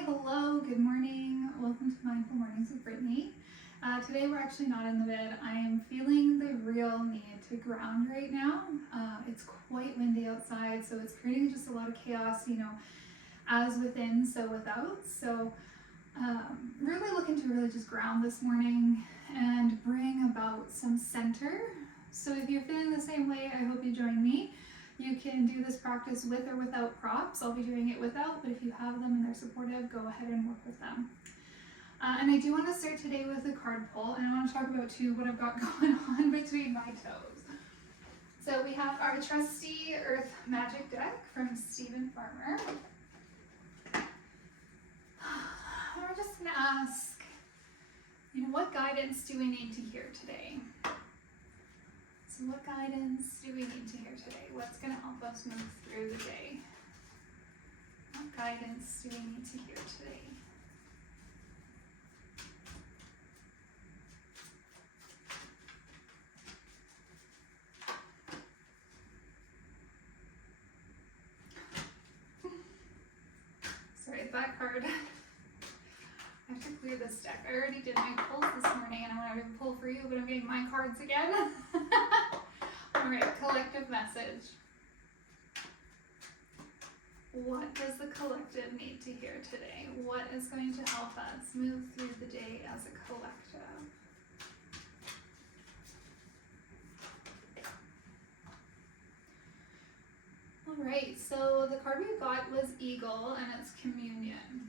Hi, hello, good morning. Welcome to Mindful Mornings with Brittany. Today we're actually not in the bed. I am feeling the real need to ground right now. It's quite windy outside, so it's creating just a lot of chaos, as within, so without. So really looking to really just ground this morning and bring about some center. So if you're feeling the same way, I hope you join me. You can do this practice with or without props. I'll be doing it without, but if you have them and they're supportive, go ahead and work with them. And I do want to start today with a card pull, and I want to talk about too what I've got going on between my toes. So we have our trusty Earth Magic deck from Stephen Farmer. We're just going to ask, what guidance do we need to hear today? So what guidance do we need to hear today? What's going to help us move through the day? What guidance do we need to hear today? Sorry, that card. I have to clear this deck. I already did my pulls this morning and I want to pull for you, but I'm getting my cards again. Alright, collective message. What does the collective need to hear today? What is going to help us move through the day as a collective? Alright, so the card we got was Eagle and it's communion.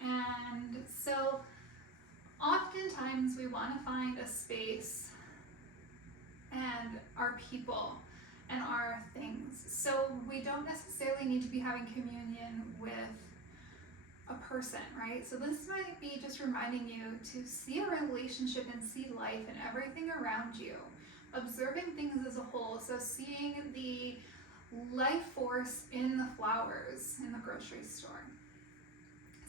And so oftentimes we want to find a space and our people and our things. So we don't necessarily need to be having communion with a person, right? So this might be just reminding you to see a relationship and see life and everything around you, observing things as a whole. So seeing the life force in the flowers in the grocery store,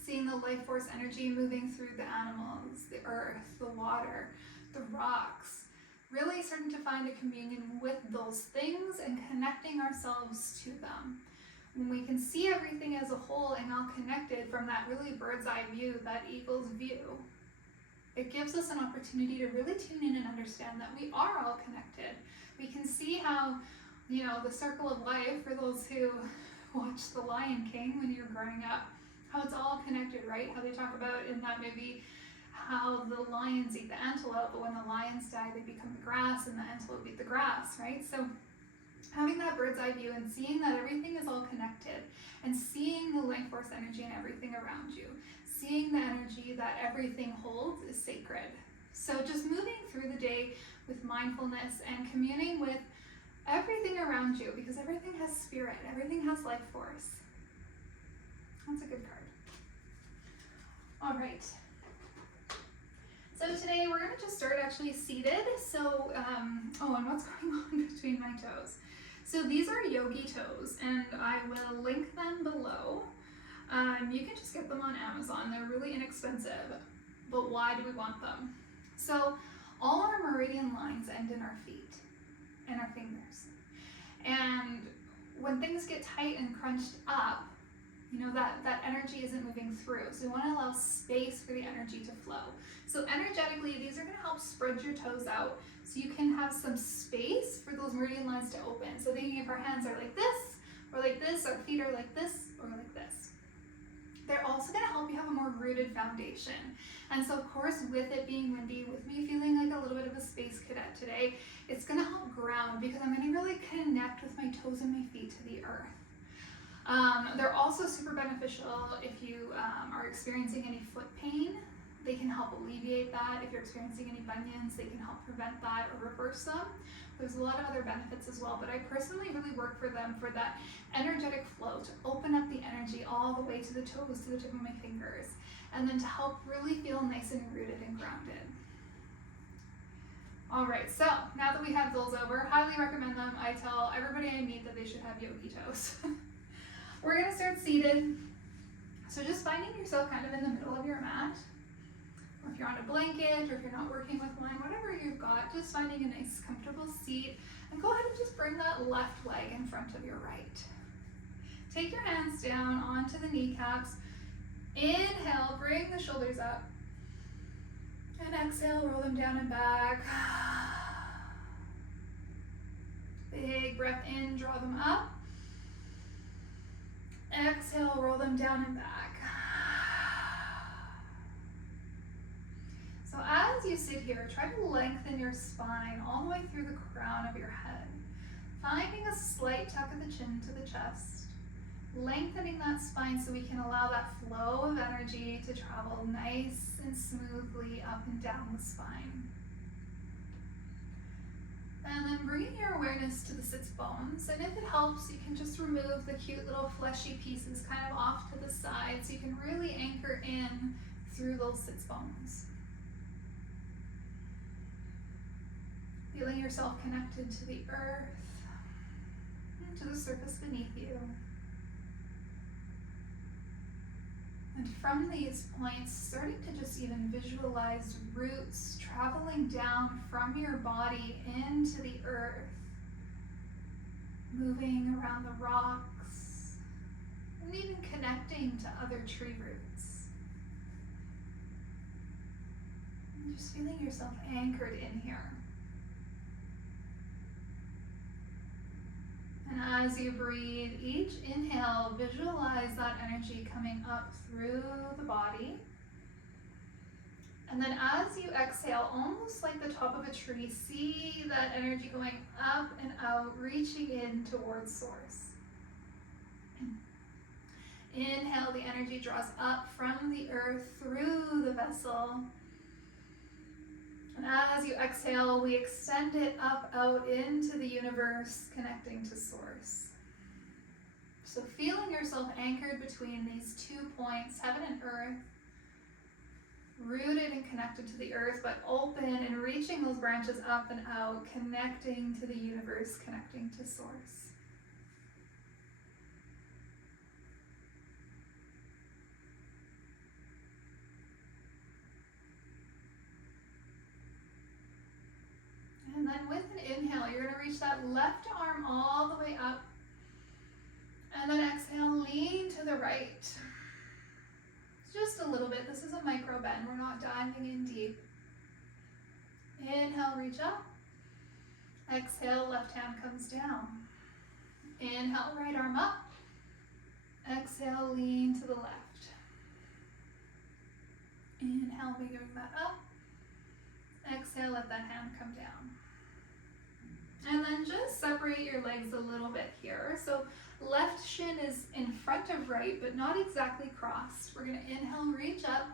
seeing the life force energy moving through the animals, the earth, the water, the rocks, really starting to find a communion with those things and connecting ourselves to them. When we can see everything as a whole and all connected from that really bird's eye view, that eagle's view, it gives us an opportunity to really tune in and understand that we are all connected. We can see how, the circle of life, for those who watched The Lion King when you were growing up, how it's all connected, right? How they talk about in that movie how the lions eat the antelope, but when the lions die, they become the grass, and the antelope eat the grass, right? So having that bird's eye view and seeing that everything is all connected, and seeing the life force energy in everything around you, seeing the energy that everything holds is sacred. So just moving through the day with mindfulness and communing with everything around you, because everything has spirit, everything has life force. That's a good card. All right. So today we're going to just start actually seated. So, and what's going on between my toes? So these are Yogi Toes, and I will link them below. You can just get them on Amazon. They're really inexpensive, but why do we want them? So all our meridian lines end in our feet and our fingers. And when things get tight and crunched up, that energy isn't moving through. So we want to allow space for the energy to flow. So energetically, these are going to help spread your toes out so you can have some space for those meridian lines to open. So thinking if our hands are like this, our feet are like this, or like this. They're also going to help you have a more rooted foundation. And so of course, with it being windy, with me feeling like a little bit of a space cadet today, it's going to help ground because I'm going to really connect with my toes and my feet to the earth. They're also super beneficial if you are experiencing any foot pain. They can help alleviate that. If you're experiencing any bunions, they can help prevent that or reverse them. There's a lot of other benefits as well, but I personally really work for them for that energetic flow, to open up the energy all the way to the toes, to the tip of my fingers, and then to help really feel nice and rooted and grounded. All right, so now that we have those over, highly recommend them. I tell everybody I meet that they should have Yogi Toes. We're going to start seated. So just finding yourself kind of in the middle of your mat, or if you're on a blanket, or if you're not working with one, whatever you've got, just finding a nice comfortable seat, and go ahead and just bring that left leg in front of your right. Take your hands down onto the kneecaps. Inhale, bring the shoulders up. And exhale, roll them down and back. Big breath in, draw them up. Exhale, roll them down and back. So as you sit here, try to lengthen your spine all the way through the crown of your head. Finding a slight tuck of the chin to the chest. Lengthening that spine so we can allow that flow of energy to travel nice and smoothly up and down the spine. And then bringing your awareness to the sits bones, and if it helps, you can just remove the cute little fleshy pieces kind of off to the side so you can really anchor in through those sits bones. Feeling yourself connected to the earth, and to the surface beneath you. And from these points, starting to just even visualize roots traveling down from your body into the earth, moving around the rocks, and even connecting to other tree roots. And just feeling yourself anchored in here. And as you breathe, each inhale, visualize that energy coming up through the body. And then as you exhale, almost like the top of a tree, see that energy going up and out, reaching in towards source. Inhale, the energy draws up from the earth through the vessel. And as you exhale, we extend it up out into the universe, connecting to source. So feeling yourself anchored between these 2 points, heaven and earth, rooted and connected to the earth, but open and reaching those branches up and out, connecting to the universe, connecting to source. And then with an inhale, you're going to reach that left arm all the way up. And then exhale, lean to the right. Just a little bit. This is a micro bend. We're not diving in deep. Inhale, reach up. Exhale, left hand comes down. Inhale, right arm up. Exhale, lean to the left. Inhale, bring that up. Exhale, let that hand come down. And then just separate your legs a little bit here. So left shin is in front of right, but not exactly crossed. We're going to inhale, reach up,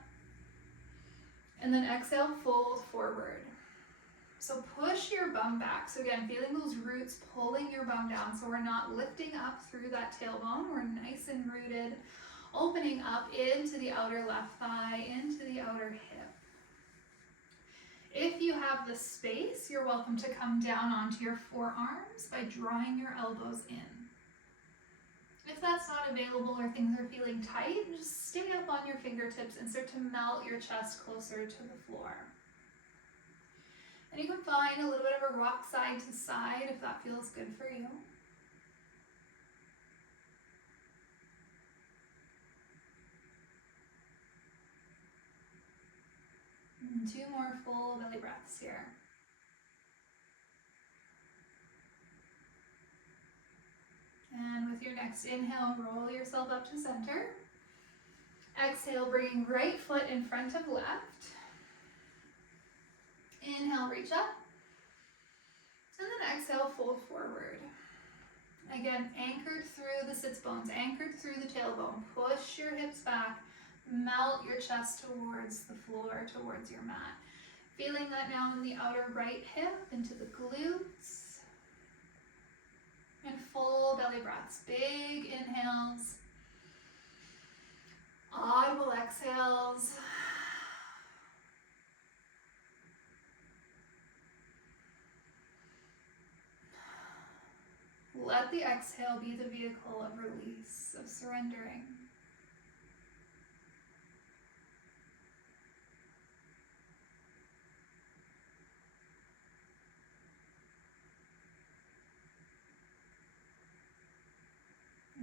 and then exhale, fold forward. So push your bum back. So again, feeling those roots pulling your bum down. So we're not lifting up through that tailbone. We're nice and rooted, opening up into the outer left thigh, into the outer hip. If you have the space, you're welcome to come down onto your forearms by drawing your elbows in. If that's not available or things are feeling tight, just stay up on your fingertips and start to melt your chest closer to the floor. And you can find a little bit of a rock side to side if that feels good for you. And 2 more full belly breaths here. And with your next inhale, roll yourself up to center. Exhale, bringing right foot in front of left. Inhale, reach up. And then exhale, fold forward. Again, anchored through the sits bones, anchored through the tailbone. Push your hips back. Melt your chest towards the floor, towards your mat. Feeling that now in the outer right hip, into the glutes. And full belly breaths. Big inhales. Audible exhales. Let the exhale be the vehicle of release, of surrendering.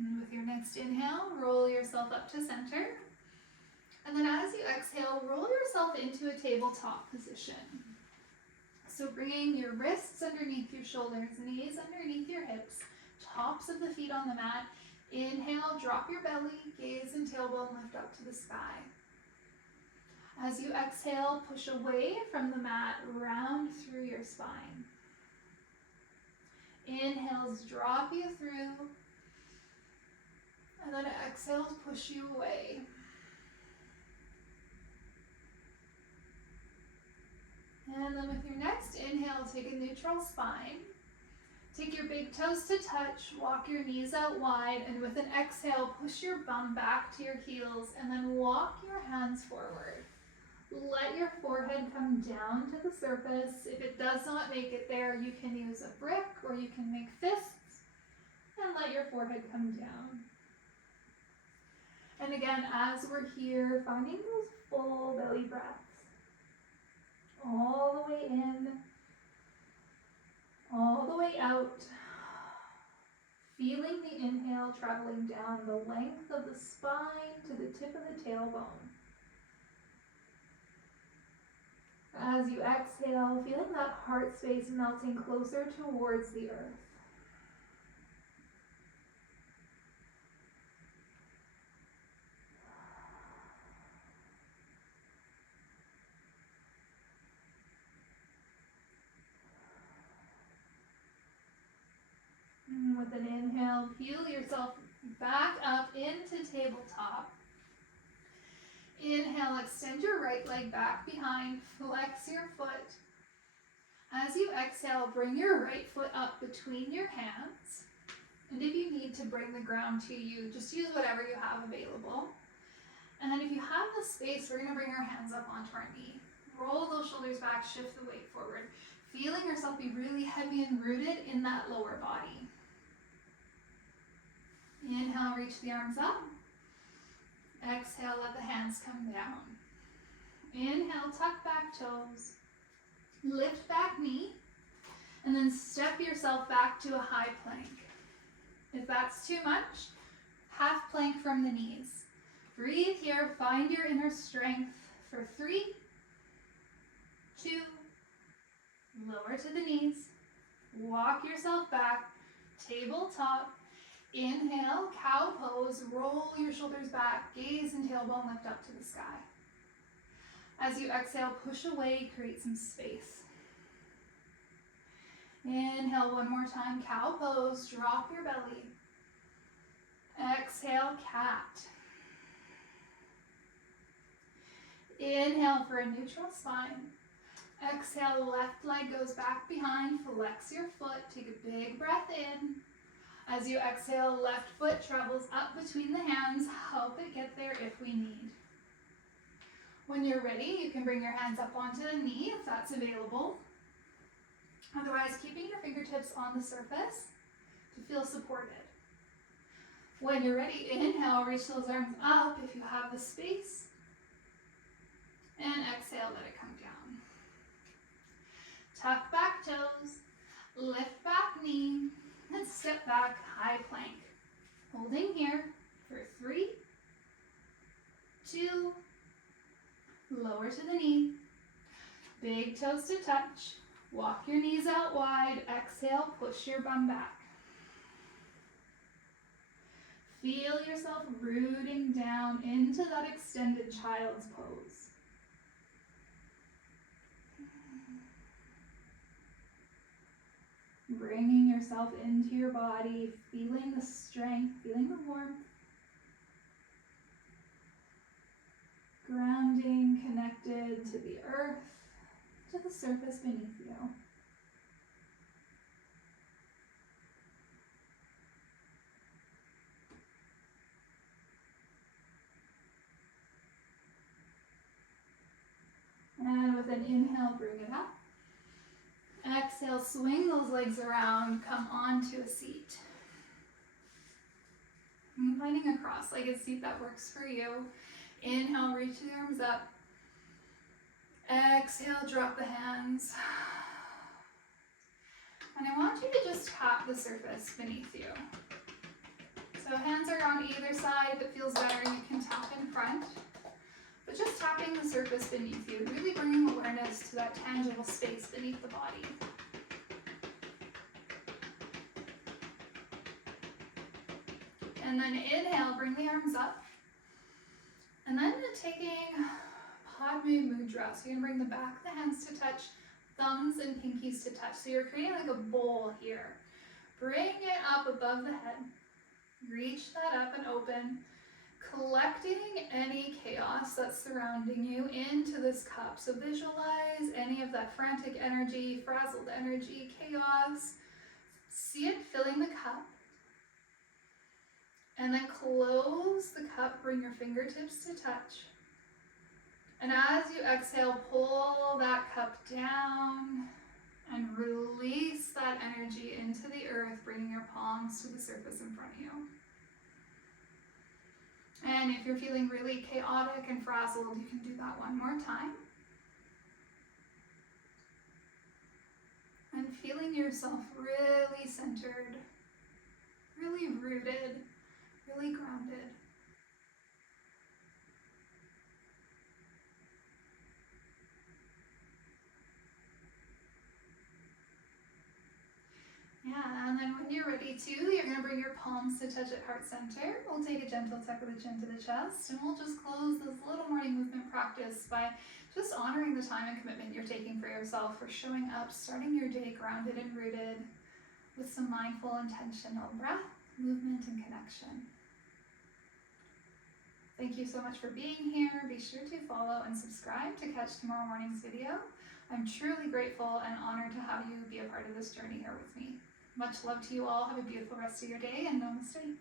And with your next inhale, roll yourself up to center. And then as you exhale, roll yourself into a tabletop position. So bringing your wrists underneath your shoulders, knees underneath your hips, tops of the feet on the mat. Inhale, drop your belly, gaze and tailbone lift up to the sky. As you exhale, push away from the mat, round through your spine. Inhales drop you through, and then exhales push you away. And then with your next inhale, take a neutral spine. Take your big toes to touch, walk your knees out wide, and with an exhale, push your bum back to your heels, and then walk your hands forward. Let your forehead come down to the surface. If it does not make it there, you can use a brick or you can make fists, and let your forehead come down. And again, as we're here, finding those full belly breaths. All the way in, all the way out. Feeling the inhale traveling down the length of the spine to the tip of the tailbone. As you exhale, feeling that heart space melting closer towards the earth. And with an inhale, peel yourself back up into tabletop. Inhale, extend your right leg back behind, flex your foot. As you exhale, bring your right foot up between your hands. And if you need to bring the ground to you, just use whatever you have available. And then if you have the space, we're going to bring our hands up onto our knee. Roll those shoulders back, shift the weight forward. Feeling yourself be really heavy and rooted in that lower body. Inhale, reach the arms up. Exhale, let the hands come down. Inhale, tuck back toes. Lift back knee. And then step yourself back to a high plank. If that's too much, half plank from the knees. Breathe here, find your inner strength for 3, 2, lower to the knees. Walk yourself back, tabletop. Inhale, cow pose, roll your shoulders back, gaze and tailbone lift up to the sky. As you exhale, push away, create some space. Inhale one more time, cow pose, drop your belly. Exhale, cat. Inhale for a neutral spine. Exhale, left leg goes back behind, flex your foot, take a big breath in. As you exhale, left foot travels up between the hands, help it get there if we need. When you're ready, you can bring your hands up onto the knee if that's available. Otherwise, keeping your fingertips on the surface to feel supported. When you're ready, inhale, reach those arms up if you have the space. And exhale, let it come down. Tuck back toes, lift back knee, and step back, high plank. Holding here for 3, 2, lower to the knee. Big toes to touch. Walk your knees out wide. Exhale, push your bum back. Feel yourself rooting down into that extended child's pose. Bringing yourself into your body, feeling the strength, feeling the warmth. Grounding, connected to the earth, to the surface beneath you. And with an inhale, bring it up. Exhale, swing those legs around, come onto a seat. I'm finding a cross-legged seat that works for you. Inhale, reach the arms up. Exhale, drop the hands. And I want you to just tap the surface beneath you. So hands are on either side. If it feels better, you can tap in front. just tapping the surface beneath you, really bringing awareness to that tangible space beneath the body. And then inhale, bring the arms up. And then taking Padma Mudra. So you're going to bring the back of the hands to touch, thumbs and pinkies to touch. So you're creating like a bowl here. Bring it up above the head. Reach that up and open. Collecting any chaos that's surrounding you into this cup. So visualize any of that frantic energy, frazzled energy, chaos. See it filling the cup. And then close the cup, bring your fingertips to touch. And as you exhale, pull that cup down and release that energy into the earth, bringing your palms to the surface in front of you. And if you're feeling really chaotic and frazzled, you can do that one more time. And feeling yourself really centered, really rooted, really grounded. Yeah, and then when you're ready to, you're going to bring your palms to touch at heart center. We'll take a gentle tuck of the chin to the chest, and we'll just close this little morning movement practice by just honoring the time and commitment you're taking for yourself, for showing up, starting your day grounded and rooted with some mindful, intentional breath, movement, and connection. Thank you so much for being here. Be sure to follow and subscribe to catch tomorrow morning's video. I'm truly grateful and honored to have you be a part of this journey here with me. Much love to you all. Have a beautiful rest of your day, and namaste.